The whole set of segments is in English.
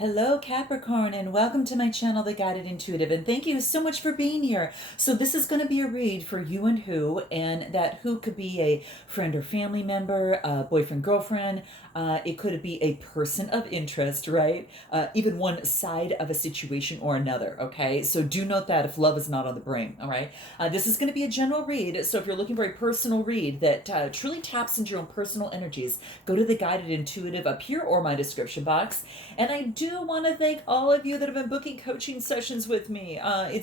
Hello, Capricorn, and welcome to my channel, The Guided Intuitive. And thank you so much for being here. So this is going to be a read for you and who, and that who could be a friend or family member, boyfriend, girlfriend. It could be a person of interest, right? Even one side of a situation or another, okay? So do note that if love is not on the brain, all right? This is going to be a general read. So if you're looking for a personal read that truly taps into your own personal energies, go to The Guided Intuitive up here or my description box. And I do want to thank all of you that have been booking coaching sessions with me. I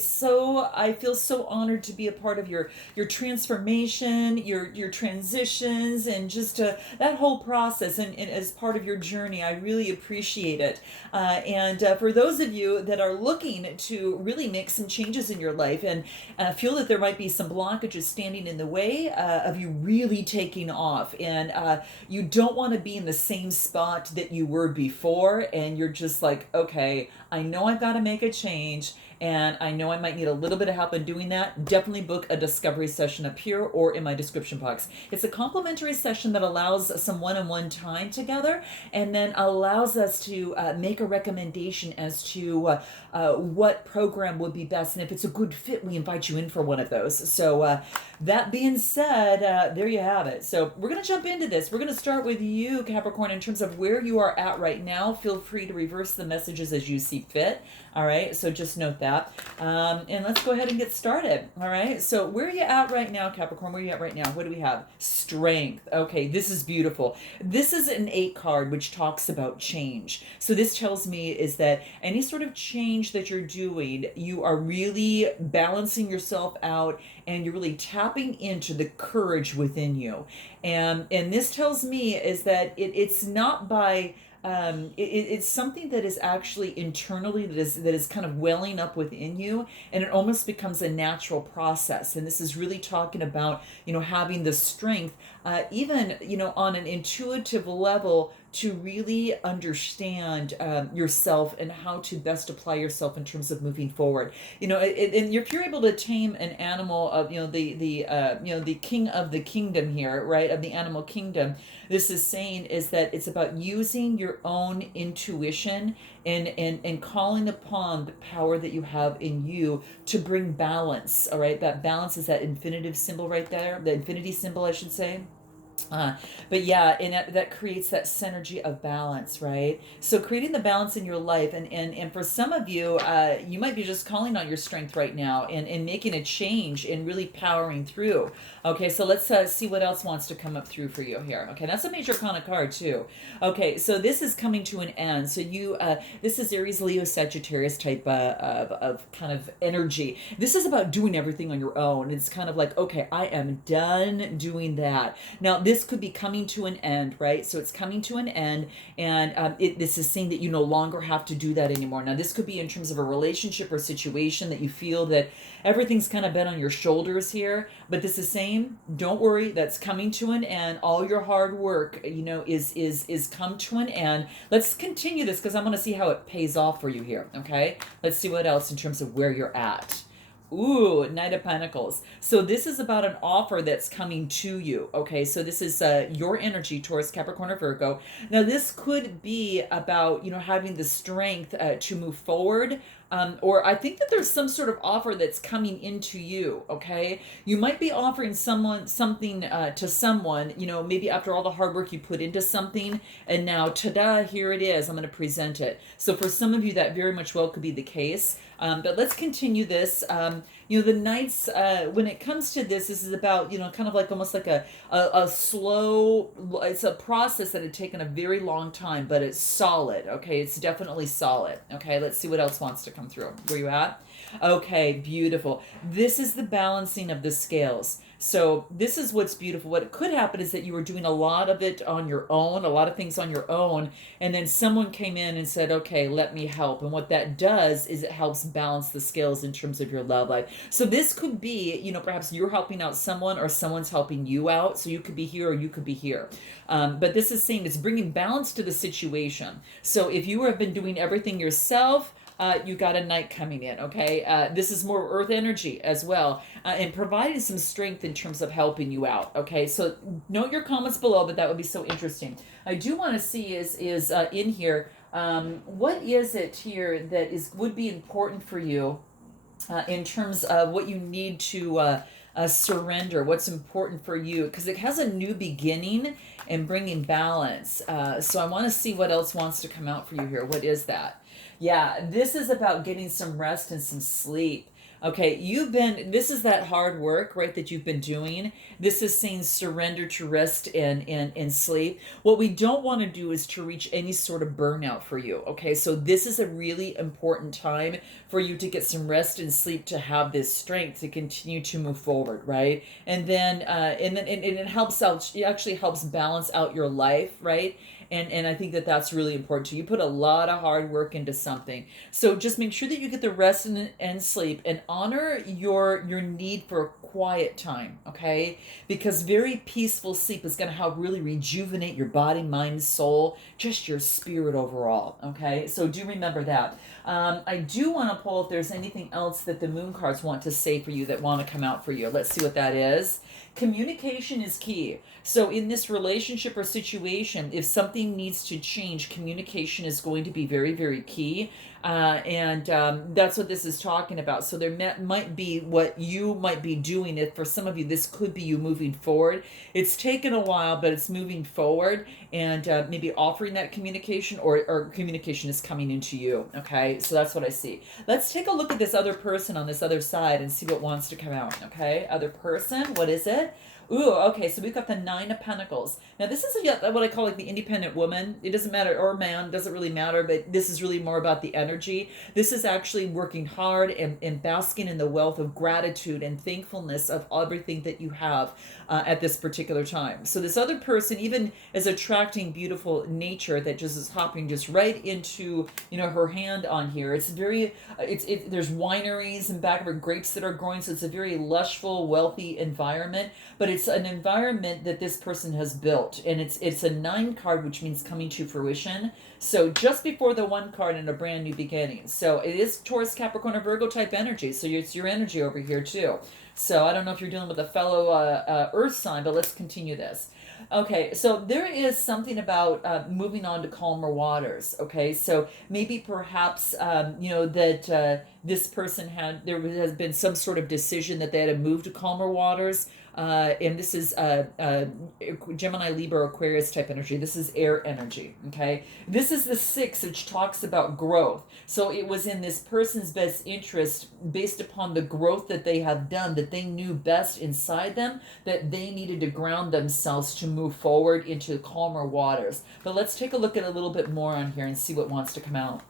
feel so honored to be a part of your transformation, your transitions, and just that whole process. And as part of your journey, I really appreciate it. And for those of you that are looking to really make some changes in your life and feel that there might be some blockages standing in the way of you really taking off, and you don't want to be in the same spot that you were before, and you're just like, okay, I know I've got to make a change, and I know I might need a little bit of help in doing that. Definitely book a discovery session up here or in my description box. It's a complimentary session that allows some one-on-one time together, and then allows us to make a recommendation as to what program would be best, and if it's a good fit, we invite you in for one of those. So that being said, there you have it. So we're going to jump into this. We're going to start with you, Capricorn, in terms of where you are at right now. Feel free to reverse the messages as you see fit. All right, so just note that. And let's go ahead and get started. All right, so where are you at right now, Capricorn? Where are you at right now? What do we have? Strength. Okay, this is beautiful. This is an 8 card, which talks about change. So this tells me is that any sort of change that you're doing, you are really balancing yourself out, and you're really tapping into the courage within you. And this tells me is that it's not by it's something that is actually internally that is kind of welling up within you, and it almost becomes a natural process. And this is really talking about having the strength, even on an intuitive level, to really understand yourself and how to best apply yourself in terms of moving forward. And if you're able to tame an animal of the king of the kingdom here, right, of the animal kingdom, this is saying is that it's about using your own intuition and calling upon the power that you have in you to bring balance. All right, that balance is that infinitive symbol right there, the infinity symbol, I should say. uh, but yeah, and that creates that synergy of balance, right? So creating the balance in your life, and for some of you, you might be just calling on your strength right now, and making a change and really powering through. Okay, so let's see what else wants to come up through for you here. Okay, that's a major kind of card too. Okay, so this is coming to an end. So this is Aries, Leo, Sagittarius type of kind of energy. This is about doing everything on your own. It's kind of like, okay, I am done doing that. Now, this could be coming to an end, right? So it's coming to an end, and this is saying that you no longer have to do that anymore. Now, this could be in terms of a relationship or situation that you feel that everything's kind of been on your shoulders here, but this is saying, don't worry, that's coming to an end. All your hard work, is come to an end. Let's continue this because I'm going to see how it pays off for you here, okay? Let's see what else in terms of where you're at. Ooh, Knight of Pentacles. So this is about an offer that's coming to you. Okay, so this is your energy, Taurus, Capricorn, or Virgo. Now, this could be about, having the strength to move forward. Or I think that there's some sort of offer that's coming into you, okay? You might be offering something to someone, maybe after all the hard work you put into something, and now, ta-da, here it is, I'm going to present it. So for some of you, that very much well could be the case. But let's continue this. The Knights, when it comes to this is about, kind of like almost like a slow, it's a process that had taken a very long time, but it's solid, okay? It's definitely solid, okay? Let's see what else wants to come through. Where you at? Okay, beautiful. This is the balancing of the scales. So this is what's beautiful. What could happen is that you were doing a lot of it on your own, a lot of things on your own, and then someone came in and said, okay, let me help. And what that does is it helps balance the scales in terms of your love life. So this could be, perhaps you're helping out someone or someone's helping you out. So you could be here or you could be here. But this is saying it's bringing balance to the situation. So if you have been doing everything yourself, you got a Knight coming in, okay? This is more earth energy as well, and providing some strength in terms of helping you out, okay? So note your comments below, but that would be so interesting. I do want to see is in here, What is it here that would be important for you in terms of what you need to surrender, what's important for you, because it has a new beginning and bringing balance. So I want to see what else wants to come out for you here. What is that? Yeah, this is about getting some rest and some sleep. Okay, this is that hard work, right, that you've been doing. This is saying surrender to rest and sleep. What we don't want to do is to reach any sort of burnout for you. Okay, so this is a really important time for you to get some rest and sleep to have this strength to continue to move forward, right? And it helps out, it actually helps balance out your life, right? And I think that that's really important too. You put a lot of hard work into something, so just make sure that you get the rest and sleep, and honor your need for quiet time, okay? Because very peaceful sleep is going to help really rejuvenate your body, mind, soul, just your spirit overall, okay? So do remember that. I do want to pull if there's anything else that the moon cards want to say for you, that want to come out for you. Let's see what that is. Communication is key. So in this relationship or situation, if something needs to change, communication is going to be very, very key. And that's what this is talking about. So there might be what you might be doing. If for some of you, this could be you moving forward. It's taken a while, but it's moving forward, and maybe offering that communication, or communication is coming into you. Okay, so that's what I see. Let's take a look at this other person on this other side and see what wants to come out. Okay, other person, what is it? Ooh, okay, so we've got the Nine of Pentacles. Now, this is what I call like the independent woman. It doesn't matter, or man, doesn't really matter, but this is really more about the energy. This is actually working hard and basking in the wealth of gratitude and thankfulness of everything that you have at this particular time. So this other person even is attracting beautiful nature that just is hopping just right into, her hand on here. It's very, there's wineries in back of her, grapes that are growing, so it's a very lushful, wealthy environment, but it's an environment that this person has built, and it's a 9 card, which means coming to fruition. So just before the 1 card in a brand new beginning. So it is Taurus, Capricorn, or Virgo type energy. So it's your energy over here too. So I don't know if you're dealing with a fellow Earth sign, but let's continue this. Okay, so there is something about moving on to calmer waters. Okay, so maybe perhaps that this person there has been some sort of decision that they had to move to calmer waters. And this is Gemini, Libra, Aquarius type energy. This is air energy. Okay, this is the 6, which talks about growth. So it was in this person's best interest, based upon the growth that they have done, that they knew best inside them, that they needed to ground themselves to move forward into calmer waters. But let's take a look at a little bit more on here and see what wants to come out.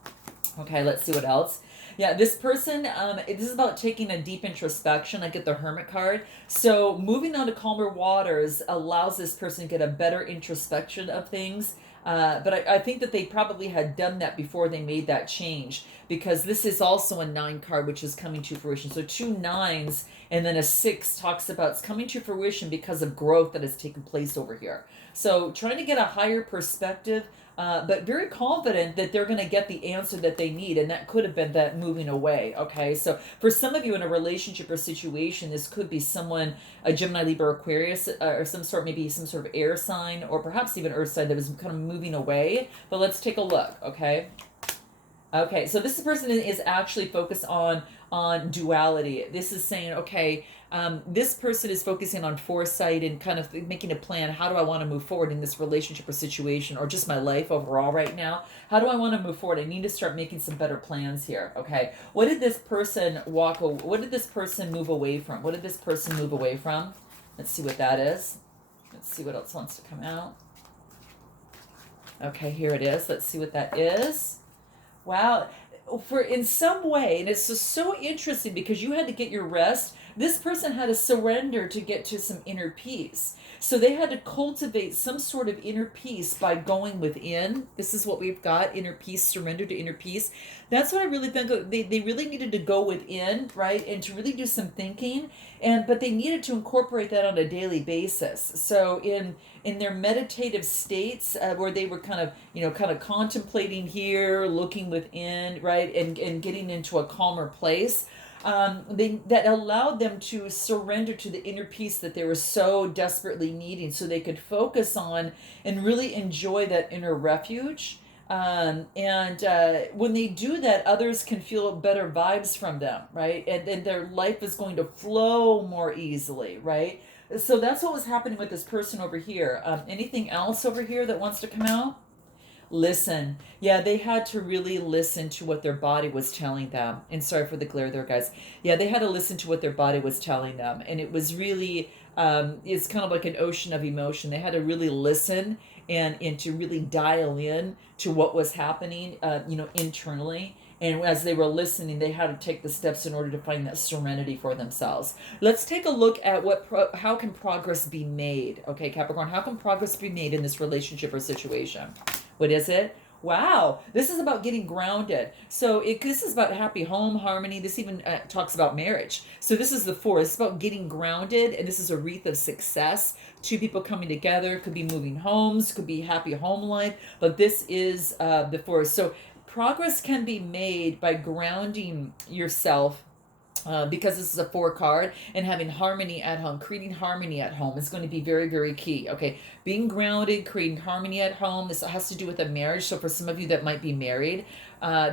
Okay, let's see what else. Yeah, this person, this is about taking a deep introspection. I get the Hermit card. So moving on to calmer waters allows this person to get a better introspection of things. But I think that they probably had done that before they made that change, because this is also a 9 card, which is coming to fruition. So 2 9s and then a 6 talks about it's coming to fruition because of growth that has taken place over here. So trying to get a higher perspective, but very confident that they're going to get the answer that they need, and that could have been that moving away. Okay, so for some of you in a relationship or situation, this could be someone, a Gemini, Libra, Aquarius, or maybe some sort of air sign, or perhaps even earth sign, that was kind of moving away. But let's take a look. Okay, so this person is actually focused on duality. This is saying, okay, this person is focusing on foresight and kind of making a plan. How do I want to move forward in this relationship or situation, or just my life overall right now? How do I want to move forward? I need to start making some better plans here. Okay, what did this person what did this person move away from? What did this person move away from? Let's see what that is. Let's see what else wants to come out. Okay, here it is. Let's see what that is. Wow. For in some way, and it's just so interesting, because you had to get your rest. This person had to surrender to get to some inner peace. So they had to cultivate some sort of inner peace by going within. This is what we've got, inner peace, surrender to inner peace. That's what I really think. They really needed to go within, right? And to really do some thinking. But they needed to incorporate that on a daily basis. So in their meditative states, where they were kind of contemplating here, looking within, right? And getting into a calmer place. That allowed them to surrender to the inner peace that they were so desperately needing, so they could focus on and really enjoy that inner refuge. And when they do that, others can feel better vibes from them, right? And their life is going to flow more easily, right? So that's what was happening with this person over here. Anything else over here that wants to come out? Listen. Yeah, they had to really listen to what their body was telling them. And sorry for the glare there, guys. Yeah, they had to listen to what their body was telling them. And it was really, it's kind of like an ocean of emotion. They had to really listen and to really dial in to what was happening, internally. And as they were listening, they had to take the steps in order to find that serenity for themselves. Let's take a look at how can progress be made. Okay, Capricorn, how can progress be made in this relationship or situation? What is it? Wow, this is about getting grounded. So this is about happy home harmony. This even talks about marriage. So this is the four. It's about getting grounded, and this is a wreath of success. Two people coming together. Could be moving homes. Could be happy home life. But this is the four. So progress can be made by grounding yourself, because this is a four card, and having harmony at home, creating harmony at home is going to be very, very key. Okay, being grounded, creating harmony at home. This has to do with a marriage. So for some of you that might be married,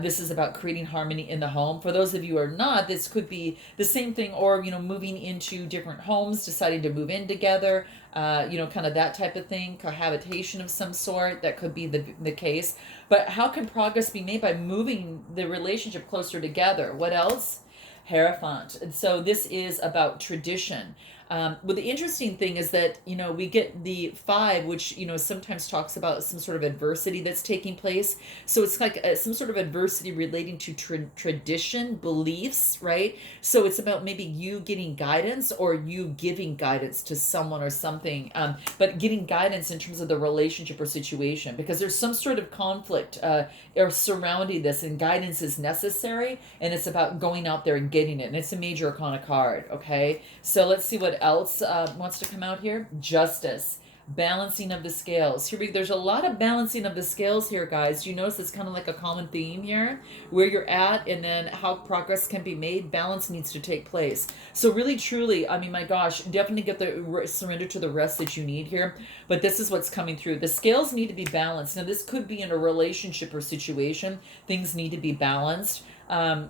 this is about creating harmony in the home. For those of you who are not, this could be the same thing, or moving into different homes, deciding to move in together. Kind of that type of thing, cohabitation of some sort. That could be the case. But how can progress be made? By moving the relationship closer together. What else? Hierophant. And so this is about tradition. But the interesting thing is that, we get the five, which, sometimes talks about some sort of adversity that's taking place. So it's like some sort of adversity relating to tradition, beliefs, right? So it's about maybe you getting guidance or you giving guidance to someone or something, but getting guidance in terms of the relationship or situation, because there's some sort of conflict or surrounding this, and guidance is necessary, and it's about going out there and getting it. And it's a major arcana card, okay? So let's see what else wants to come out here. Justice. Balancing of the scales. There's a lot of balancing of the scales here, guys. You notice it's kind of like a common theme here, where you're at, and then how progress can be made. Balance needs to take place. So really, truly, I mean, my gosh, definitely get the surrender to the rest that you need here. But this is what's coming through. The scales need to be balanced. Now, this could be in a relationship or situation. Things need to be balanced.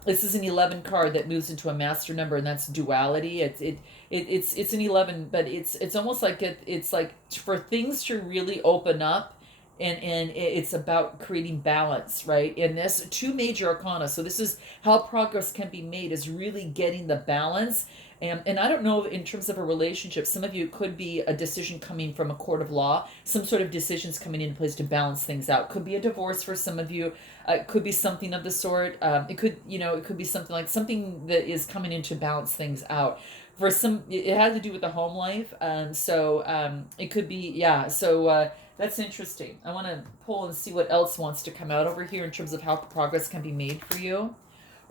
This is an 11 card that moves into a master number, and that's duality. It's an 11, but it's almost like it's like for things to really open up, and it's about creating balance, right? And this two major arcana. So this is how progress can be made, is really getting the balance. And I don't know, in terms of a relationship, some of you, could be a decision coming from a court of law, some sort of decisions coming into place to balance things out. Could be a divorce for some of you. It could be something of the sort. It could be something like something that is coming in to balance things out. For some, it has to do with the home life. It could be, yeah. So that's interesting. I want to pull and see what else wants to come out over here in terms of how progress can be made for you.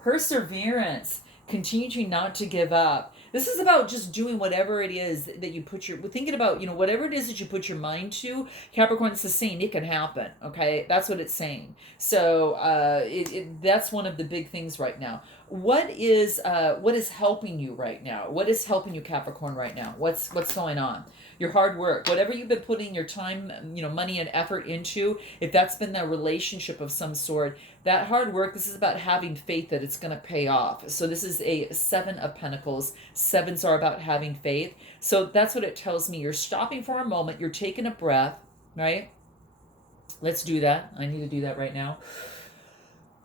Perseverance. Continuing not to give up. This is about just doing whatever it is that you put your, thinking about, whatever it is that you put your mind to. Capricorn, this is saying it can happen. Okay, that's what it's saying. So that's one of the big things right now. What is helping you right now? What is helping you, Capricorn, right now? What's going on? Your hard work, whatever you've been putting your time, money and effort into, if that's been that relationship of some sort, that hard work, this is about having faith that it's going to pay off. So this is a 7 of Pentacles. Sevens are about having faith. So that's what it tells me. You're stopping for a moment. You're taking a breath, right? Let's do that. I need to do that right now.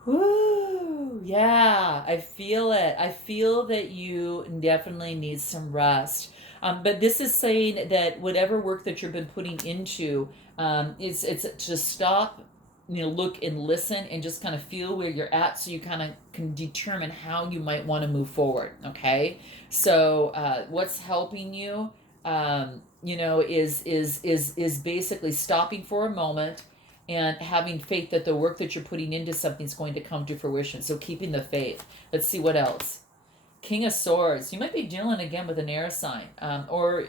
Woo! Yeah, I feel it. I feel that you definitely need some rest. But this is saying that whatever work that you've been putting into, it's to stop, look and listen and just kind of feel where you're at, so you kind of can determine how you might want to move forward. Okay, so what's helping you, is basically stopping for a moment and having faith that the work that you're putting into something is going to come to fruition. So keeping the faith. Let's see what else. King of Swords. You might be dealing again with an air sign, or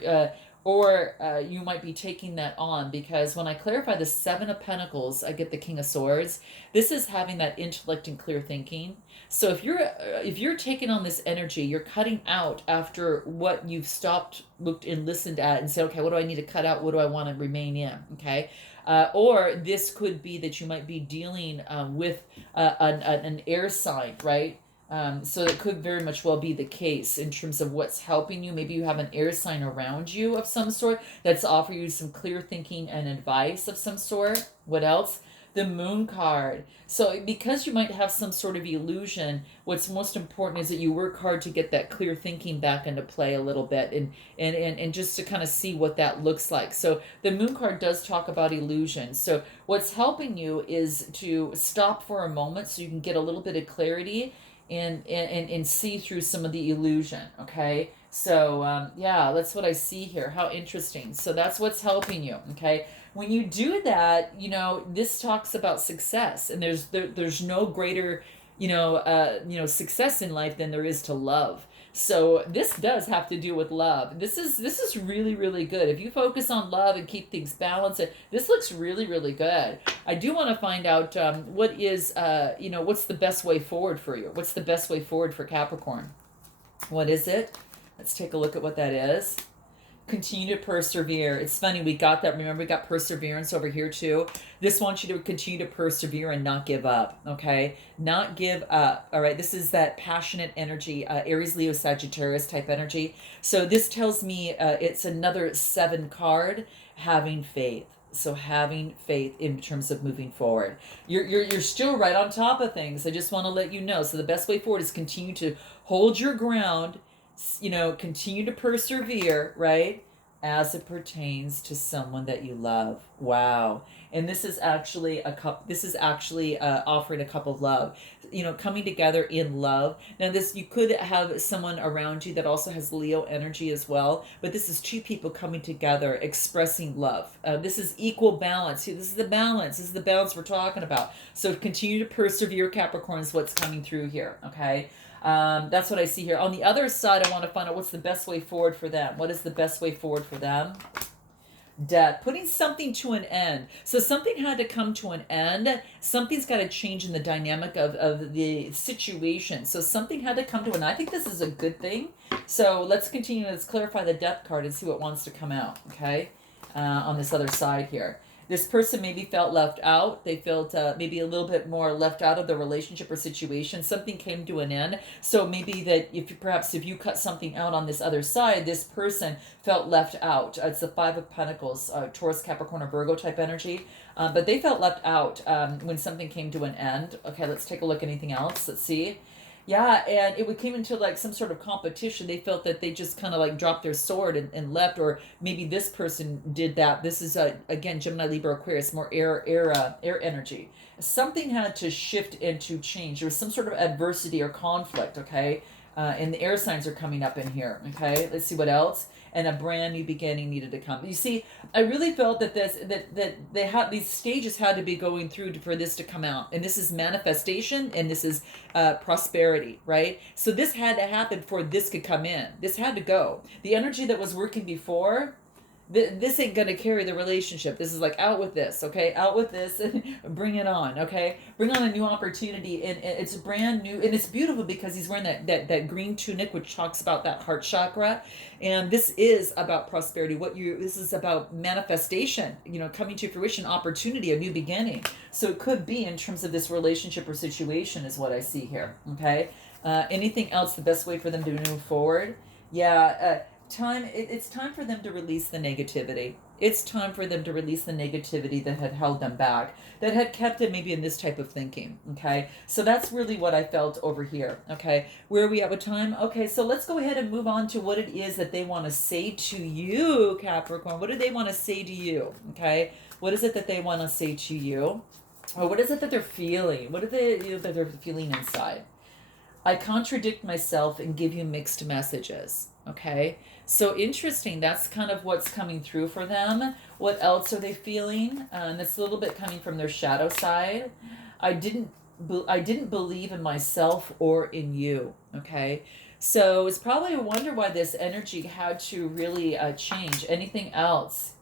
you might be taking that on, because when I clarify the 7 of Pentacles, I get the King of Swords. This is having that intellect and clear thinking. So if you're taking on this energy, you're cutting out after what you've stopped, looked, and listened at, and say, okay, what do I need to cut out? What do I want to remain in? Okay. Or this could be that you might be dealing with an air sign, right? So it could very much well be the case in terms of what's helping you. Maybe you have an air sign around you of some sort that's offering you some clear thinking and advice of some sort. What else? The moon card. So because you might have some sort of illusion, what's most important is that you work hard to get that clear thinking back into play a little bit, and just to kind of see what that looks like. So the moon card does talk about illusion. So what's helping you is to stop for a moment so you can get a little bit of clarity and see through some of the illusion. Okay, so yeah, that's what I see here. How interesting. So that's what's helping you. Okay, when you do that, this talks about success, and there's no greater success in life than there is to love. So this does have to do with love. This is really, really good. If you focus on love and keep things balanced, this looks really, really good. I do want to find out what's the best way forward for you. What's the best way forward for Capricorn? What is it? Let's take a look at what that is. Continue to persevere. It's funny, we got that. Remember, we got perseverance over here too. This wants you to continue to persevere and not give up. Okay, not give up. All right, this is that passionate energy, Aries, Leo, Sagittarius type energy. So this tells me it's another 7 card, having faith. So having faith in terms of moving forward. You're still right on top of things. I just want to let you know. So the best way forward is continue to hold your ground, continue to persevere, right? As it pertains to someone that you love. Wow. And this is actually offering a cup of love, coming together in love. Now you could have someone around you that also has Leo energy as well, but this is 2 people coming together expressing love. This is equal balance. This is the balance. This is the balance we're talking about. So continue to persevere, Capricorn, is what's coming through here. Okay. That's what I see here. On the other side, I want to find out what's the best way forward for them. What is the best way forward for them? Death. Putting something to an end. So something had to come to an end. Something's got to change in the dynamic of the situation. So something had to come to an end. I think this is a good thing. So let's continue. Let's clarify the death card and see what wants to come out. Okay. On this other side here. This person maybe felt left out. They felt maybe a little bit more left out of the relationship or situation. Something came to an end. So maybe that if you cut something out on this other side, this person felt left out. It's the 5 of Pentacles, Taurus, Capricorn, or Virgo type energy. But they felt left out when something came to an end. Okay, let's take a look. Anything else? Let's see. Yeah, and it came into like some sort of competition. They felt that they just kind of like dropped their sword and left, or maybe this person did that. This is again Gemini, Libra, Aquarius, more air energy. Something had to shift and to change. There was some sort of adversity or conflict. Okay, and the air signs are coming up in here. Okay, let's see what else. And a brand new beginning needed to come. You see, I really felt that these stages had to be going through for this to come out. And this is manifestation, and this is prosperity, right? So this had to happen before this could come in. This had to go. The energy that was working before, this ain't gonna carry the relationship. This is like, out with this, okay? Out with this and bring it on, okay? Bring on a new opportunity, and it's brand new, and it's beautiful because he's wearing that green tunic, which talks about that heart chakra, and this is about prosperity. This is about manifestation, coming to fruition, opportunity, a new beginning. So it could be in terms of this relationship or situation is what I see here, okay? Anything else? The best way for them to move forward? Yeah. It's time for them to release the negativity. It's time for them to release the negativity that had held them back, that had kept them maybe in this type of thinking. Okay, so that's really what I felt over here. Okay, where are we at with time? Okay, so let's go ahead and move on to what it is that they want to say to you, Capricorn. What do they want to say to you? Okay, what is it that they want to say to you? Or what is it that they're feeling? What are they that they're feeling inside? I contradict myself and give you mixed messages. Okay, so interesting. That's kind of what's coming through for them. What else are they feeling? That's a little bit coming from their shadow side. I didn't believe in myself or in you. Okay, so it's probably a wonder why this energy had to really change. Anything else?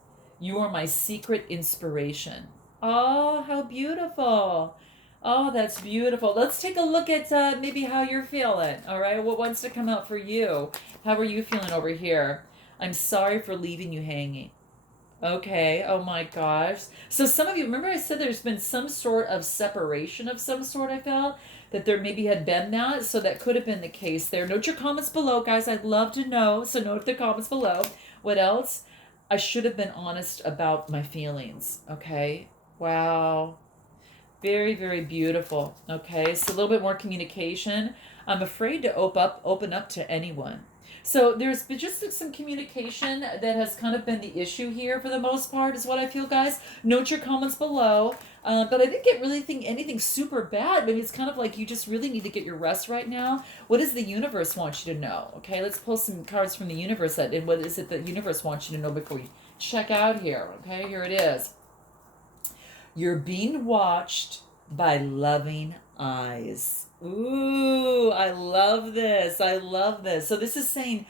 You are my secret inspiration. Oh, how beautiful. Oh, that's beautiful. Let's take a look at maybe how you're feeling. All right, what wants to come out for you? How are you feeling over here? I'm sorry for leaving you hanging. Okay. Oh my gosh. So some of you remember I said there's been some sort of separation of some sort, I felt that there maybe had been that. So that could have been the case there. Note your comments below, guys. I'd love to know. So note the comments below. What else? I should have been honest about my feelings. Okay. Wow. Very, very beautiful. Okay, so a little bit more communication. I'm afraid to open up to anyone. So there's been just some communication that has kind of been the issue here for the most part, is what I feel, guys. Note your comments below. But I didn't get really think anything super bad. Maybe it's kind of like you just really need to get your rest right now. What does the universe want you to know? Okay, let's pull some cards from the universe. And what is it the universe wants you to know before we check out here? Okay, here it is. You're being watched by loving eyes. Ooh, I love this. I love this. So this is saying,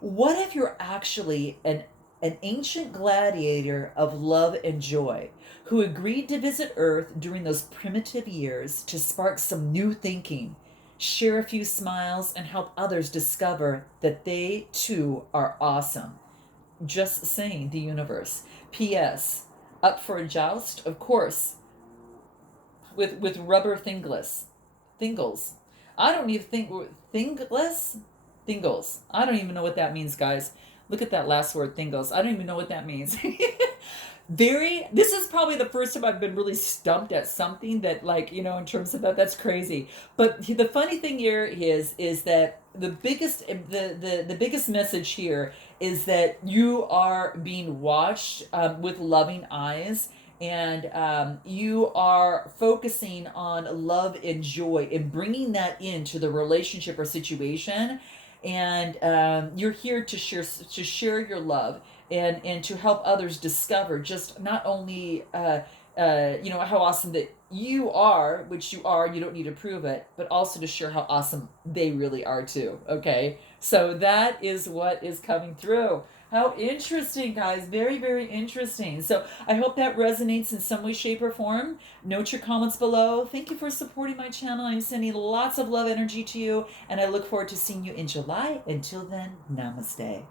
what if you're actually an ancient gladiator of love and joy who agreed to visit Earth during those primitive years to spark some new thinking, share a few smiles, and help others discover that they too are awesome? Just saying, the universe. P.S. Up for a joust? Of course, with rubber thingles. I don't even think thingless thingles. I don't even know what that means, guys. Look at that last word, thingles. I don't even know what that means. Very. This is probably the first time I've been really stumped at something that, like, in terms of that. That's crazy. But the funny thing here is that the biggest message here is that you are being watched with loving eyes, and you are focusing on love and joy and bringing that into the relationship or situation, and you're here to share your love and to help others discover just not only how awesome that you are, which you are, you don't need to prove it, but also to share how awesome they really are too. Okay, so that is what is coming through. How interesting, guys. Very, very interesting. So I hope that resonates in some way, shape, or form. Note your comments below. Thank you for supporting my channel. I'm sending lots of love energy to you, and I look forward to seeing you in July. Until then, namaste.